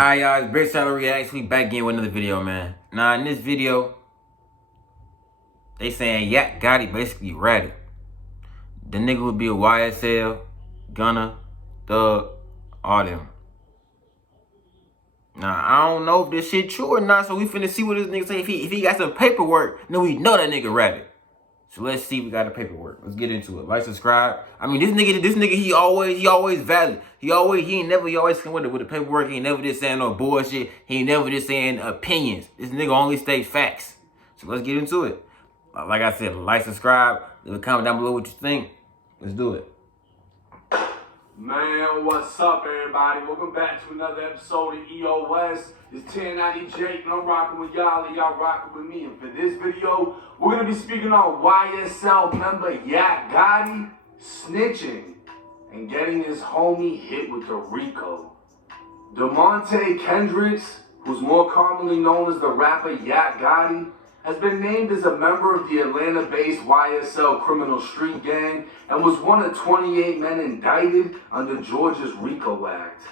Alright, y'all, it's Big Salary Reacts. We back again with another video, man. Now, in this video, they saying Gotti basically ratted. The nigga would be a YSL, Gunna, Thug, all them. Now, I don't know if this shit true or not, so we finna see what this nigga say. If he got some paperwork, then we know that nigga ratted. So let's see if we got the paperwork. Let's get into it. Like, subscribe. I mean, this nigga, he always valid. He always come with the paperwork. He ain't never just saying no bullshit. He ain't never just saying opinions. This nigga only states facts. So let's get into it. Like I said, like, subscribe. Leave a comment down below what you think. Let's do it. Man, what's up, everybody? Welcome back to another episode of EOS. It's 1090 Jake, and I'm rocking with y'all, and y'all rocking with me. And for this video, we're going to be speaking on YSL member Gotti snitching and getting his homie hit with the RICO. DeMonte Kendricks, who's more commonly known as the rapper Gotti, has been named as a member of the Atlanta-based YSL criminal street gang and was one of 28 men indicted under Georgia's RICO Act.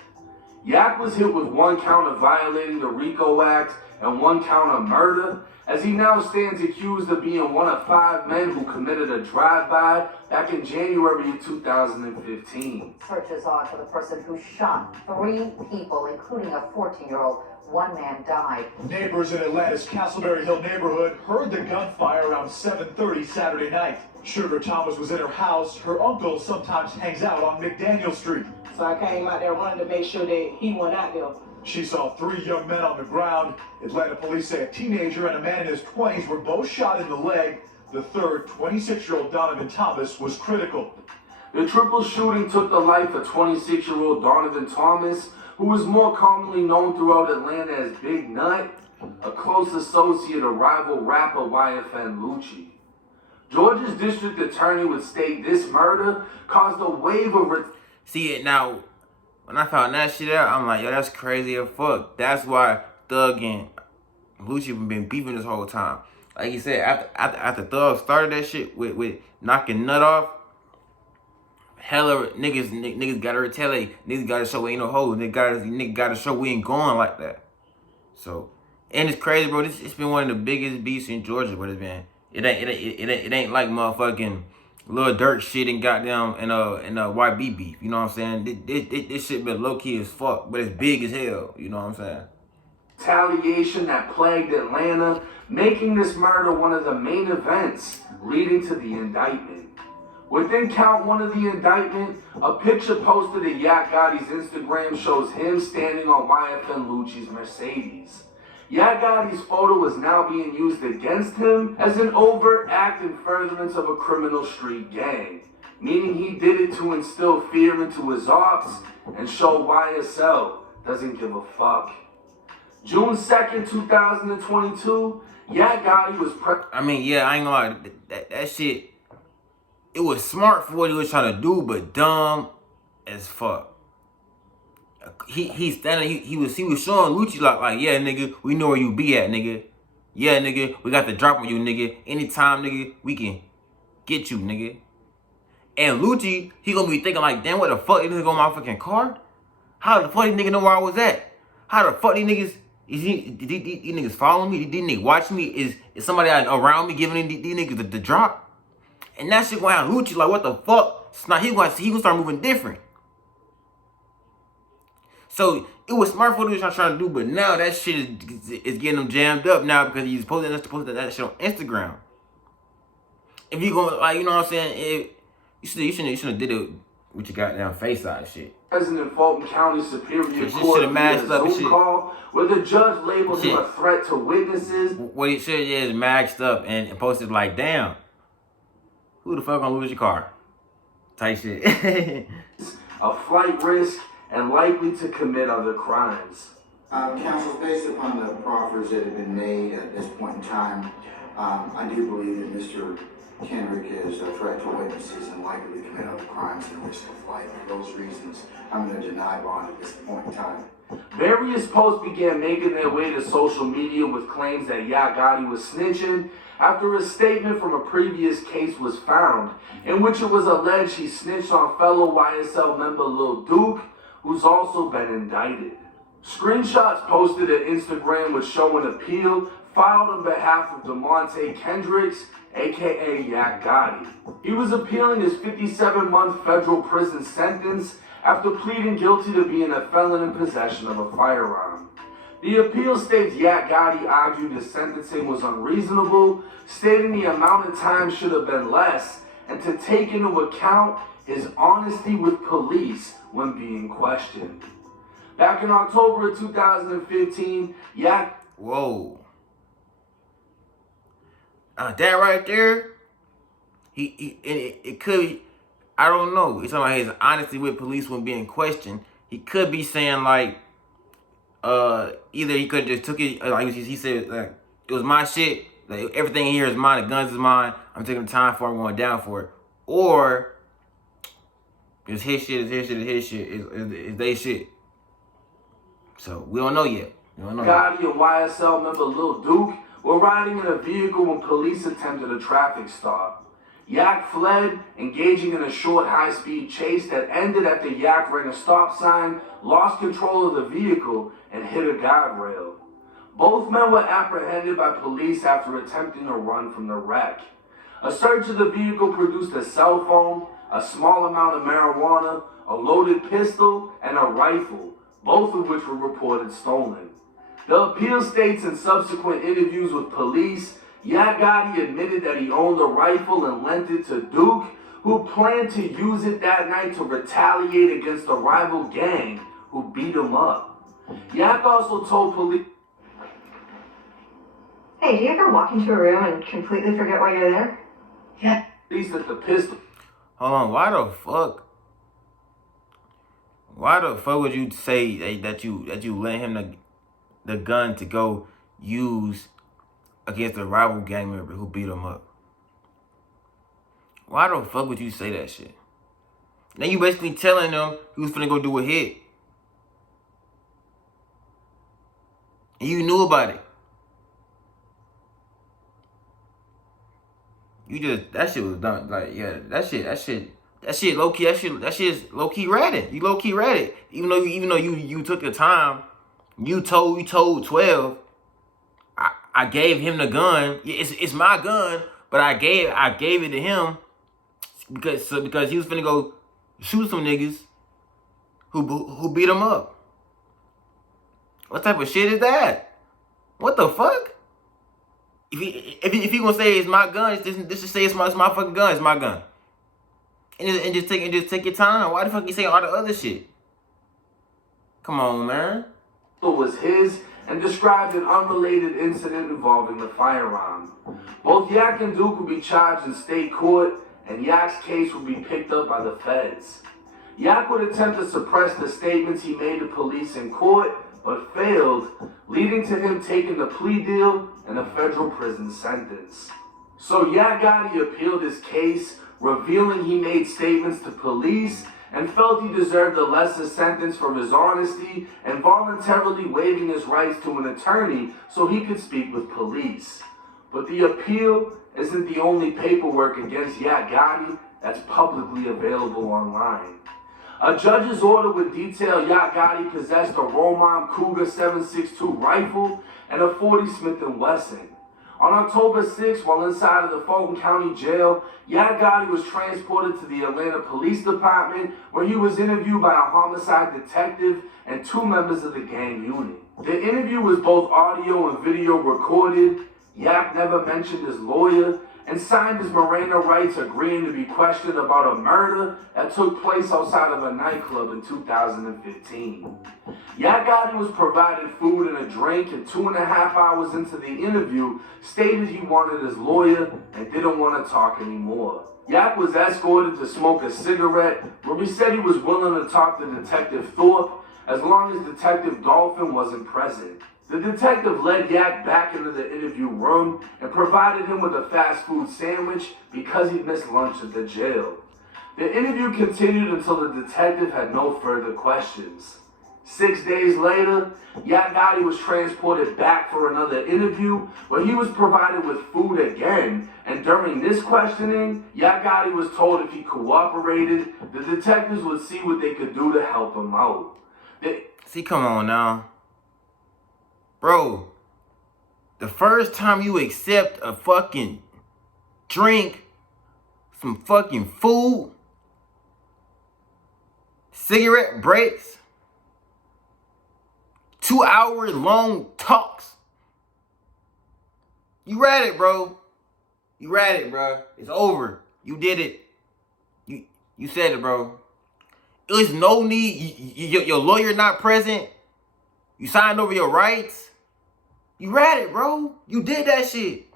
Yak was hit with one count of violating the RICO Act and one count of murder, as he now stands accused of being one of 5 men who committed a drive-by back in January of 2015. Searches on for the person who shot 3 people, including a 14-year-old. 1 man died. Neighbors in Atlanta's Castleberry Hill neighborhood heard the gunfire around 7:30 Saturday night. Sugar Thomas was in her house. Her uncle sometimes hangs out on McDaniel Street. So I came out there wanting to make sure that he went out there. She saw 3 young men on the ground. Atlanta police say a teenager and a man in his 20s were both shot in the leg. The third, 26-year-old Donovan Thomas, was critical. The triple shooting took the life of 26-year-old Donovan Thomas, who is more commonly known throughout Atlanta as Big Nut, a close associate of rival rapper YFN Lucci. Georgia's district attorney would state this murder caused a wave of... See it now, when I found that shit out, I'm like, yo, that's crazy as fuck. That's why Thug and Lucci been beefing this whole time. Like he said, after Thug started that shit with knocking Nut off, hella niggas gotta retaliate. Niggas gotta show we ain't no hoes. Nigga gotta show we ain't going like that. So, and it's crazy, bro. It's been one of the biggest beefs in Georgia. But it's been it ain't like motherfucking Lil Durk shit and goddamn and YB beef. You know what I'm saying? This shit been low key as fuck, but it's big as hell. You know what I'm saying? Retaliation that plagued Atlanta, making this murder one of the main events leading to the indictment. Within count 1 of the indictment, a picture posted to Gotti's Instagram shows him standing on YFN Lucci's Mercedes. Gotti's photo is now being used against him as an overt act in furtherance of a criminal street gang, meaning he did it to instill fear into his ops and show YSL doesn't give a fuck. June 2nd, 2022, Gotti was I mean, yeah, I ain't gonna lie, that shit, it was smart for what he was trying to do, but dumb as fuck. He's standing. He was showing Lucci like, yeah, nigga, we know where you be at, nigga. Yeah, nigga, we got the drop on you, nigga. Anytime, nigga, we can get you, nigga. And Lucci, he gonna be thinking like, damn, what the fuck? This nigga on my fucking car? How the fuck these nigga know where I was at? How the fuck these niggas? These niggas following me? These niggas watching me? Is somebody around me giving these niggas the drop? And that shit gonna have Lucci like, what the fuck? It's not, he gonna start moving different. So it was smart for what he was trying to do, but now that shit is getting him jammed up now because he's posting that shit on Instagram. If you gonna, like, you know what I'm saying? You shouldn't have did it with your goddamn face out of shit. President Fulton County Superior Court via a Zoom call where the judge labeled him a threat to witnesses. What he should is maxed up and posted like, damn, who the fuck gonna lose your car? Type shit. A flight risk and likely to commit other crimes. Counsel, based upon the proffers that have been made at this point in time, I do believe that Mr. Kendrick is a threat to witnesses and likely to commit other crimes and risk of flight. For those reasons, I'm going to deny bond at this point in time. Various posts began making their way to social media with claims that Gotti was snitching after a statement from a previous case was found in which it was alleged he snitched on fellow YSL member Lil Duke, who's also been indicted. Screenshots posted at Instagram would show an appeal filed on behalf of DeMonte Kendricks, aka Yak Gotti. He was appealing his 57-month federal prison sentence after pleading guilty to being a felon in possession of a firearm. The appeal states Yak Gotti argued his sentencing was unreasonable, stating the amount of time should have been less, and to take into account his honesty with police when being questioned. Back in October of 2015, Yak... Whoa. That right there, it could be, I don't know. It's talking about his honesty with police when being questioned. He could be saying like, either he could have just took it, like he said, like, it was my shit, like everything in here is mine, the guns is mine, I'm taking the time for it, I'm going down for it. Or, it's his shit, it's his shit, it's his shit, it's they shit. So, we don't know yet. Gotti and YSL member Lil Duke were riding in a vehicle when police attempted a traffic stop. Yak fled, engaging in a short high-speed chase that ended after Yak ran a stop sign, lost control of the vehicle, and hit a guardrail. Both men were apprehended by police after attempting to run from the wreck. A search of the vehicle produced a cell phone, a small amount of marijuana, a loaded pistol, and a rifle, both of which were reported stolen. The appeal states in subsequent interviews with police, Yak Gotti admitted that he owned a rifle and lent it to Duke, who planned to use it that night to retaliate against a rival gang who beat him up. Yak also told police... Hey, do you ever walk into a room and completely forget why you're there? Yeah. At least that the pistol... Hold on, why the fuck would you say that you lent him the gun to go use against a rival gang member who beat him up? Why the fuck would you say that shit? Now you basically telling them he was finna go do a hit. And you knew about it. That shit was done. Like, yeah, that shit low key, that shit is low key ratted. You low key ratted. Even though you took the time, you told 12. I gave him the gun. It's my gun, but I gave it to him because he was finna go shoot some niggas who beat him up. What type of shit is that? What the fuck? If he gonna say it's my gun, just say it's my fucking gun. It's my gun. And just take your time. Why the fuck you say all the other shit? Come on, man. It was his and described an unrelated incident involving the firearm. Both Yak and Duke would be charged in state court, and Yak's case would be picked up by the feds. Yak would attempt to suppress the statements he made to police in court, but failed, leading to him taking the plea deal and a federal prison sentence. So Yak Gotti appealed his case, revealing he made statements to police and felt he deserved a lesser sentence for his honesty and voluntarily waiving his rights to an attorney so he could speak with police. But the appeal isn't the only paperwork against Yak Gotti that's publicly available online. A judge's order would detail Yak Gotti possessed a Roman Cougar 7.62 rifle and a .40 Smith & Wesson. On October 6, while inside of the Fulton County Jail, Yak Gotti was transported to the Atlanta Police Department, where he was interviewed by a homicide detective and 2 members of the gang unit. The interview was both audio and video recorded. Yak never mentioned his lawyer and signed his Miranda rights, agreeing to be questioned about a murder that took place outside of a nightclub in 2015. Yak Gotti was provided food and a drink, and 2.5 hours into the interview, stated he wanted his lawyer and didn't want to talk anymore. Yak was escorted to smoke a cigarette, where he said he was willing to talk to Detective Thorpe as long as Detective Dolphin wasn't present. The detective led Yak back into the interview room and provided him with a fast food sandwich because he missed lunch at the jail. The interview continued until the detective had no further questions. 6 days later, Yak Gotti was transported back for another interview where he was provided with food again, and during this questioning, Yak Gotti was told if he cooperated, the detectives would see what they could do to help him out. See, come on now. Bro, the first time you accept a fucking drink, some fucking food, cigarette breaks, 2-hour long talks. You read it, bro. You read it, bro. It's over. You did it. You said it, bro. There's no need. Your lawyer not present. You signed over your rights. You read it, bro. You did that shit.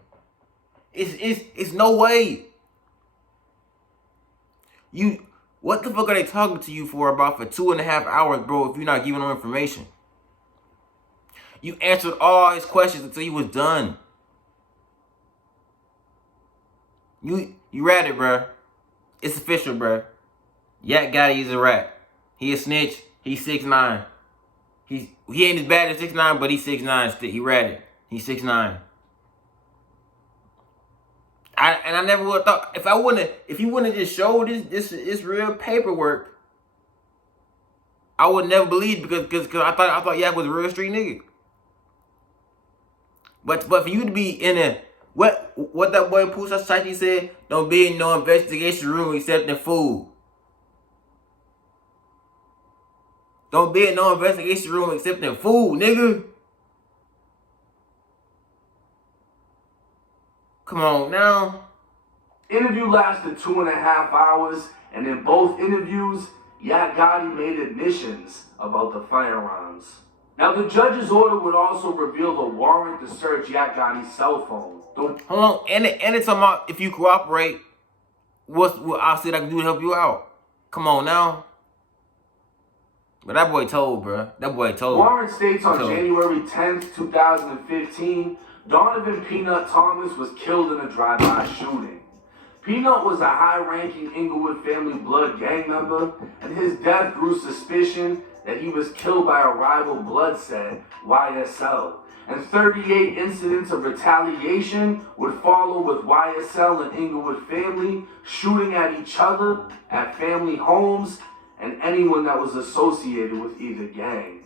It's no way. What the fuck are they talking to you for 2.5 hours, bro, if you're not giving them information? You answered all his questions until you was done. You read it, bro. It's official, bro. Yak Gotti is a rat. He a snitch. He's 6'9". He ain't as bad as 6'9", but he's 6'9" still. He read it. He's 6'9". I never would have thought if you wouldn't have just showed this real paperwork, I would never believe because I thought Yak was a real street nigga. But for you to be in a what that boy Pusha Shikey said, don't be in no investigation room except in food. Don't be in no investigation room except in food, nigga. Come on now. Interview lasted 2.5 hours, and in both interviews, Yak Gotti made admissions about the firearms. Now, the judge's order would also reveal the warrant to search Yak Gotti's cell phone. Hold on, and it's talking about if you cooperate, what I said I can do to help you out. Come on now. But that boy told, bro. That boy told. Warrant states on January 10th, 2015, Donovan Peanut Thomas was killed in a drive-by shooting. Peanut was a high-ranking Inglewood family blood gang member, and his death drew suspicion that he was killed by a rival blood set, YSL. And 38 incidents of retaliation would follow with YSL and Inglewood family shooting at each other, at family homes, and anyone that was associated with either gang.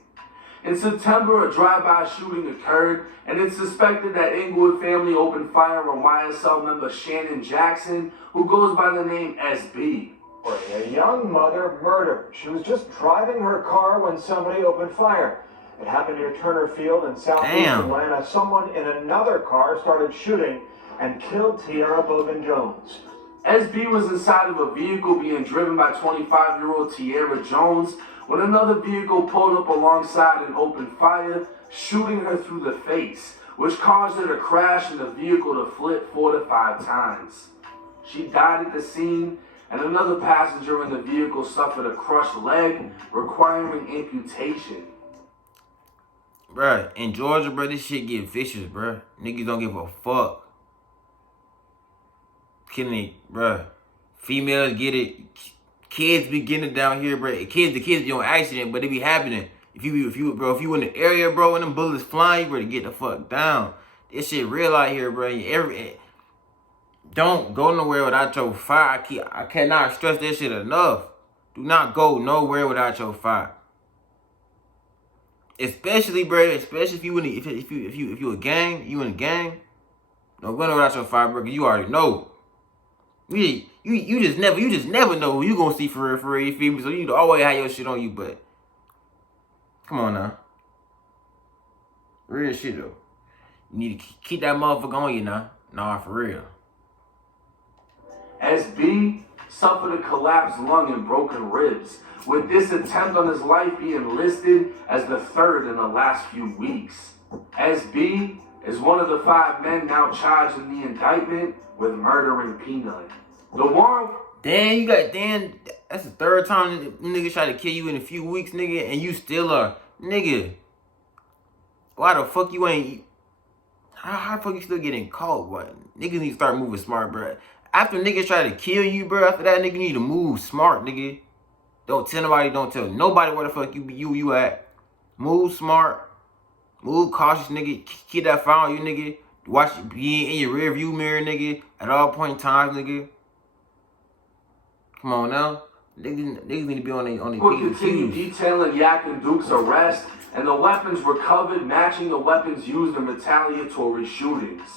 In September, a drive-by shooting occurred, and it's suspected that Inglewood family opened fire on YSL member Shannon Jackson, who goes by the name SB. A young mother murdered. She was just driving her car when somebody opened fire. It happened near Turner Field in southeast Atlanta. Someone in another car started shooting and killed Tiara Bogan-Jones. SB was inside of a vehicle being driven by 25-year-old Tiara Jones when another vehicle pulled up alongside and opened fire, shooting her through the face, which caused her to crash and the vehicle to flip 4 to 5 times. She died at the scene, and another passenger in the vehicle suffered a crushed leg, requiring amputation. Bruh, in Georgia, bruh, this shit get vicious, bruh. Niggas don't give a fuck. Killing it, bruh. Females get it. Kids be getting it down here, bruh. The kids be on accident, but it be happening. If you in the area, bro, and them bullets flying, you better get the fuck down. This shit real out here, bruh. Don't go nowhere without your fire. I cannot stress that shit enough. Do not go nowhere without your fire. Especially, bro. Especially if you a gang, you in a gang. Don't go nowhere without your fire, bro. Cause you already know. You just never know who you gonna see for real. You feel me? So you always have your shit on you, but come on now. Real shit though. You need to keep that motherfucker on you now. Nah, for real. SB suffered a collapsed lung and broken ribs, with this attempt on his life being listed as the third in the last few weeks. SB is one of the 5 men now charged in the indictment with murdering Peanut. The warrant... Damn, that's the 3rd time niggas try to kill you in a few weeks, nigga, and you still are. Nigga, why the fuck you ain't... How the fuck you still getting caught, boy? Niggas need to start moving smart, bro. After niggas try to kill you, bro, after that, nigga need to move smart, nigga. Don't tell nobody where the fuck you at. Move smart. Move cautious, nigga. Keep that fire on you, nigga. Watch it be in your rear view mirror, nigga. At all point in times, nigga. Come on now. Niggas need to be on their We'll P's and continue Q's. detailing Yak and Duke's arrest and the weapons recovered matching the weapons used in retaliatory shootings.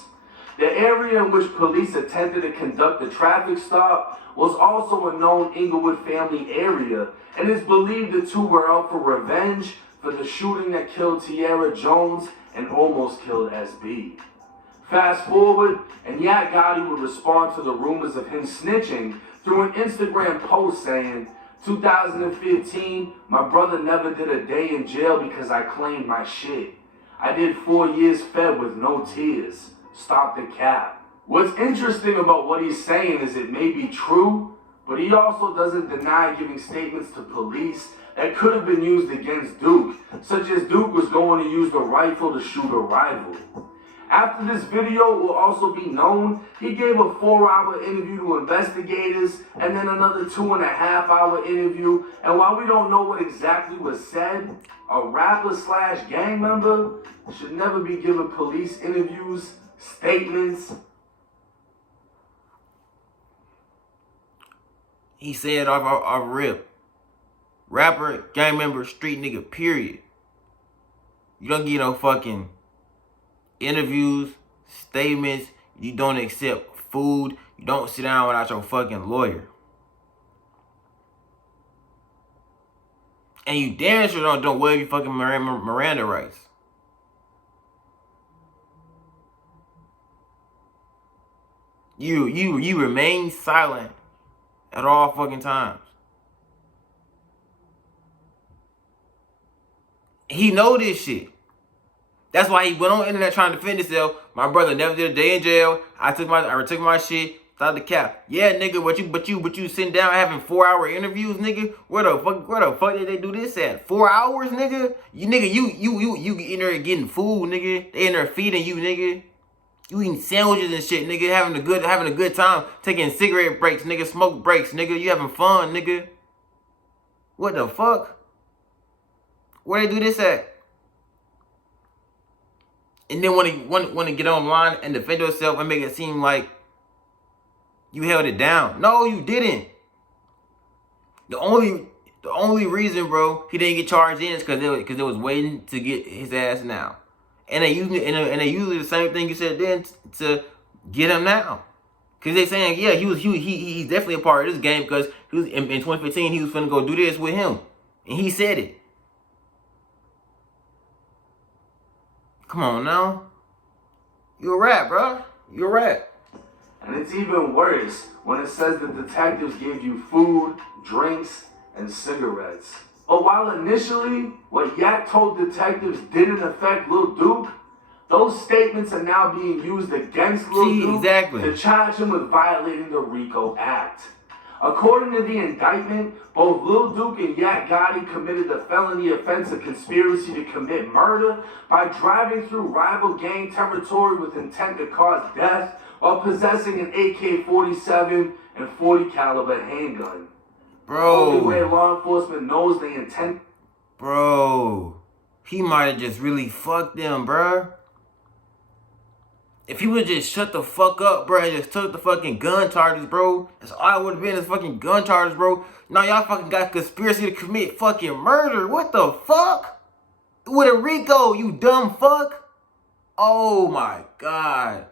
The area in which police attempted to conduct the traffic stop was also a known Inglewood family area, and it's believed the two were out for revenge for the shooting that killed Tierra Jones and almost killed SB. Fast forward, and Yak Gotti would respond to the rumors of him snitching through an Instagram post saying, 2015, my brother never did a day in jail because I claimed my shit. I did 4 years fed with no tears. Stop the cap. What's interesting about what he's saying is it may be true, but he also doesn't deny giving statements to police that could have been used against Duke, such as Duke was going to use the rifle to shoot a rival. After this video will also be known, he gave a 4-hour interview to investigators and then another 2.5-hour interview. And while we don't know what exactly was said, a rapper / gang member should never be given police interviews, statements. He said off rip. Rapper, gang member, street nigga, period. You don't get no fucking interviews, statements. You don't accept food. You don't sit down without your fucking lawyer. And you damn sure don't waive your fucking Miranda rights. You remain silent at all fucking times. He know this shit. That's why he went on the internet trying to defend himself. My brother never did a day in jail. I took my shit. Thought the cap. Yeah, nigga, but you sitting down having 4-hour interviews, nigga. Where the fuck did they do this at? 4 hours, nigga? You in there getting food, nigga. They in there feeding you, nigga. You eating sandwiches and shit, nigga. Having a good time. Taking cigarette breaks, nigga. Smoke breaks, nigga. You having fun, nigga. What the fuck? Where they do this at? And then want to get online and defend yourself and make it seem like you held it down. No, you didn't. The only reason, bro, he didn't get charged in is because they was waiting to get his ass now. And they usually the same thing you said then to get him now. Cause they saying, yeah, he's definitely a part of this game because he was in 2015 he was finna go do this with him. And he said it. Come on now. You a rat, bro. You a rat. And it's even worse when it says the detectives gave you food, drinks, and cigarettes. But while initially what Yak told detectives didn't affect Lil Duke, those statements are now being used against Lil Duke to charge him with violating the RICO Act. According to the indictment, both Lil Duke and Yak Gotti committed the felony offense of conspiracy to commit murder by driving through rival gang territory with intent to cause death while possessing an AK-47 and .40 caliber handgun. Bro. Only way law enforcement knows they intend. Bro. He might have just really fucked them, bro. If he would just shut the fuck up, bro, and just took the fucking gun charges, bro. That's all it would have been is fucking gun charges, bro. Now y'all fucking got conspiracy to commit fucking murder. What the fuck? With a RICO, you dumb fuck. Oh my God.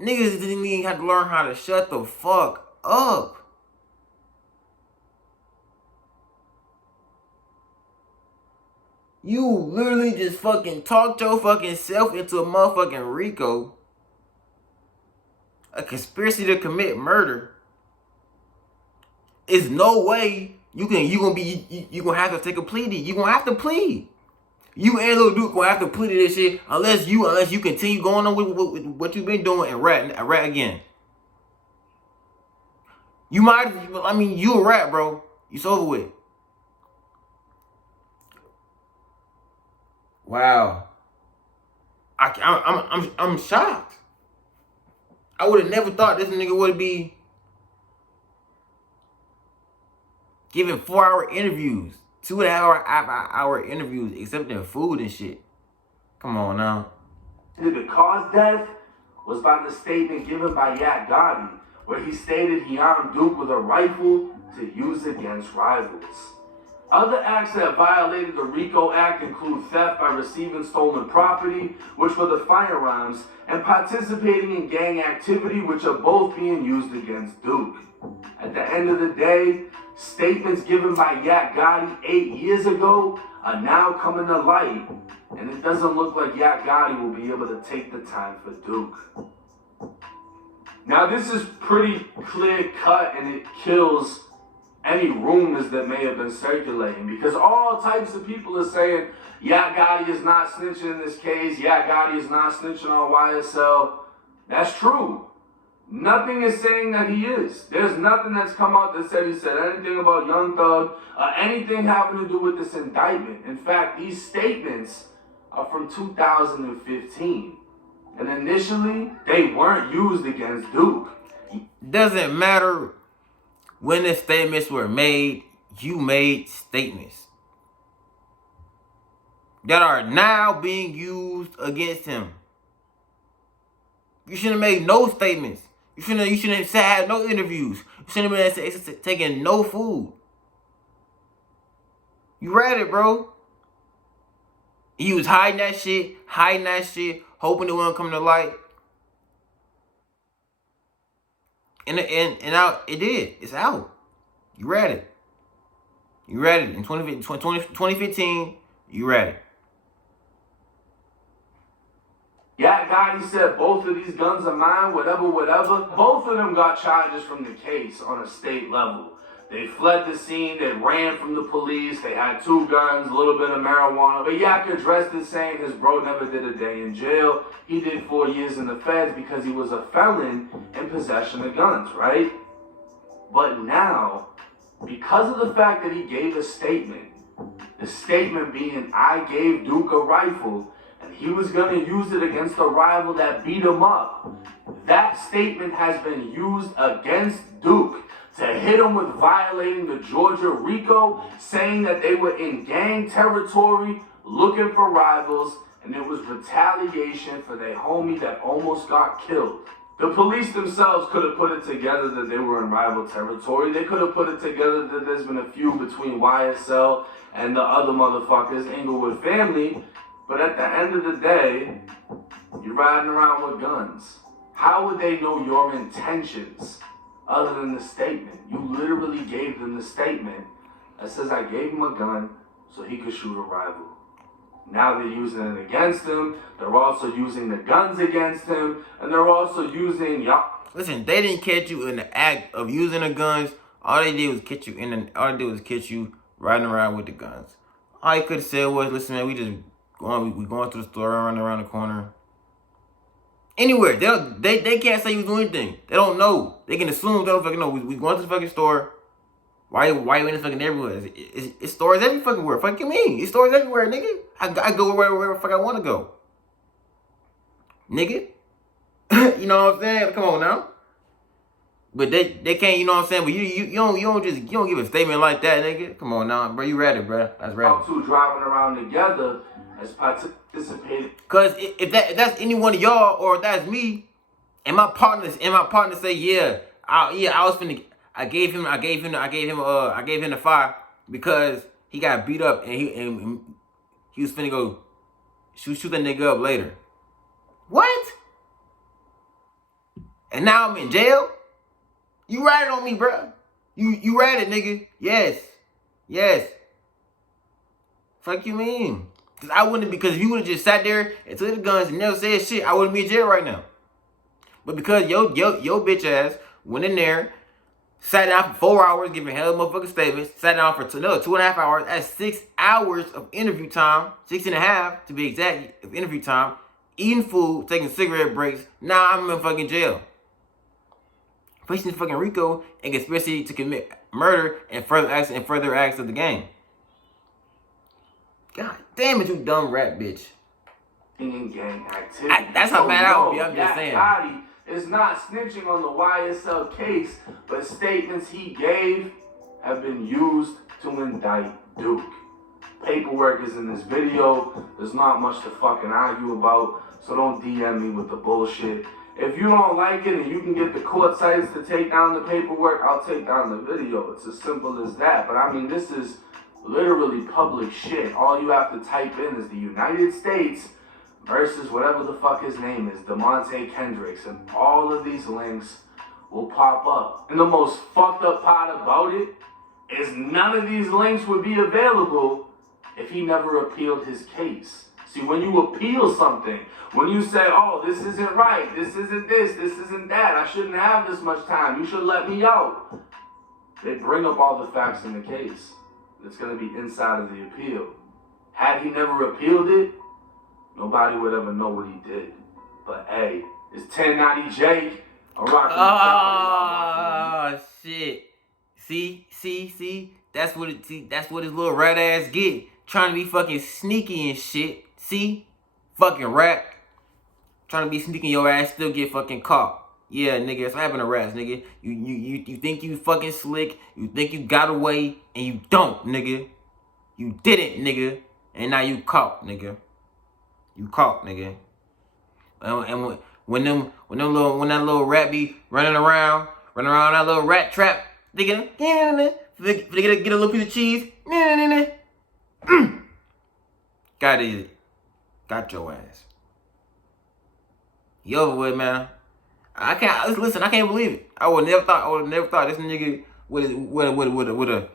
Niggas didn't even have to learn how to shut the fuck up. You literally just fucking talked your fucking self into a motherfucking RICO. A conspiracy to commit murder. There's no way you gonna have to take a plea deal. You gonna have to plead. You and Lil Duke gonna have to plead to this shit unless you continue going on with what you've been doing and rat again. You a rat, bro. It's over with. Wow. I'm shocked. I would have never thought this nigga would be giving 4-hour interviews, 2.5-hour interviews, accepting food and shit. Come on now. The cause death was by the statement given by Yak Gotti, where he stated he armed Duke with a rifle to use against rivals. Other acts that violated the RICO Act include theft by receiving stolen property, which were the firearms, and participating in gang activity, which are both being used against Duke. At the end of the day, statements given by Yak Gotti 8 years ago are now coming to light, and it doesn't look like Yak Gotti will be able to take the time for Duke. Now this is pretty clear cut, and it kills any rumors that may have been circulating, because all types of people are saying Yak Gotti is not snitching in this case, Yak Gotti is not snitching on YSL. That's true. Nothing is saying that he is. There's nothing that's come out that said he said anything about Young Thug or anything having to do with this indictment. In fact, these statements are from 2015. And initially, they weren't used against Duke. Doesn't matter when the statements were made, you made statements that are now being used against him. You shouldn't have made no statements. You shouldn't have had no interviews. You shouldn't have been taking no food. You read it, bro. He was hiding that shit, hoping it wouldn't come to light. And out, it did. It's out. You read it. You read it. In 2015, you read it. Yak Gotti said both of these guns are mine, whatever. Both of them got charges from the case on a state level. They fled the scene, they ran from the police, they had 2 guns, a little bit of marijuana. But Yak addressed it saying his bro never did a day in jail. He did 4 years in the feds because he was a felon in possession of guns, right? But now, because of the fact that he gave a statement, the statement being, I gave Duke a rifle, and he was going to use it against a rival that beat him up. That statement has been used against Duke to hit him with violating the Georgia RICO, saying that they were in gang territory looking for rivals, and it was retaliation for their homie that almost got killed. The police themselves could have put it together that they were in rival territory. They could have put it together that there's been a feud between YSL and the other motherfuckers, Inglewood family. But at the end of the day, you're riding around with guns. How would they know your intentions other than the statement? You literally gave them the statement that says, I gave him a gun so he could shoot a rival. Now they're using it against him. They're also using the guns against him. And they're also using y'all. Listen, they didn't catch you in the act of using the guns. All they did was catch you riding around with the guns. All you could have said was, listen, man, we going to the store, running around the corner. Anywhere. They can't say you do anything. They don't know. They can assume they don't fucking know. We going to the fucking store. Why you in the fucking neighborhood? It's stores every fucking where. Fuck you mean? It's stores everywhere, nigga. I go wherever the fuck I want to go. Nigga. You know what I'm saying? Come on now. But they can't, you know what I'm saying? But you don't give a statement like that, nigga. Come on now, bro. You read it, bro. That's right. Two driving around together as participating. Cause if that's any one of y'all or if that's me, and my partner say, I gave him the fire because he got beat up and he was finna go shoot that nigga up later. What? And now I'm in jail? You ratted on me, bro. You ratted, nigga. Yes. Fuck you mean? Because if you would have just sat there and took the guns and never said shit, I wouldn't be in jail right now. But because your bitch ass went in there, sat down for 4 hours, giving hell motherfucking statements, sat down for another 2.5 hours, that's 6 hours of interview time, 6.5 to be exact, of interview time, eating food, taking cigarette breaks. Now I'm in fucking jail. Facing fucking RICO and conspiracy to commit murder and further acts of the game. God damn it, you dumb rat bitch. In gang activity. That's how mad I would be. I'm just saying. Gotti is not snitching on the YSL case, but statements he gave have been used to indict Duke. Paperwork is in this video. There's not much to fucking argue about, so don't DM me with the bullshit. If you don't like it and you can get the court sites to take down the paperwork, I'll take down the video. It's as simple as that. But I mean, this is literally public shit. All you have to type in is the United States versus whatever the fuck his name is, DeMonte Kendricks, and all of these links will pop up. And the most fucked up part about it is none of these links would be available if he never appealed his case. See, when you appeal something, when you say, oh, this isn't right, this isn't this isn't that, I shouldn't have this much time, you should let me out, they bring up all the facts in the case. It's going to be inside of the appeal. Had he never appealed it, nobody would ever know what he did. But hey, it's 1090 Jake. I'm rocking. Oh shit! See. That's what his little rat ass get. Trying to be fucking sneaky and shit. See, fucking rat. Trying to be sneaky, your ass still get fucking caught. Yeah, nigga, it's what happened to rats, nigga. You think you fucking slick, you think you got away, and you don't, nigga. You didn't, nigga. And now you caught, nigga. You caught, nigga. And when that little rat be running around that little rat trap, they get a little piece of cheese. Got it. Got your ass. You over with, man. I can't believe it. I would never thought this nigga would have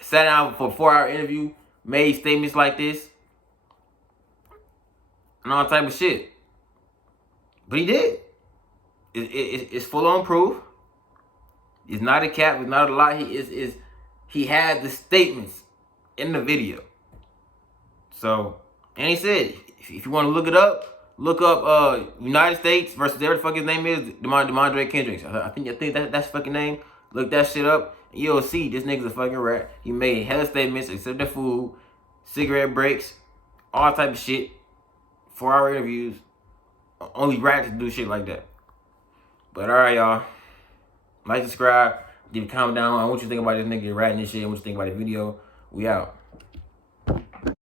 sat down for a 4-hour interview, made statements like this, and all type of shit. But he did. It's full on proof. It's not a cap. It's not a lie. He had the statements in the video. So, and he said, if you want to look it up, look up United States versus whatever the fuck his name is, DeMonte Kendricks. I think that's fucking name. Look that shit up. And you'll see this nigga's a fucking rat. He made hella statements, except the food, cigarette breaks, all type of shit. 4-hour interviews. Only rats do shit like that. But alright, y'all. Like, subscribe, leave a comment down on what you think about this nigga ratting this shit and what you think about the video. We out.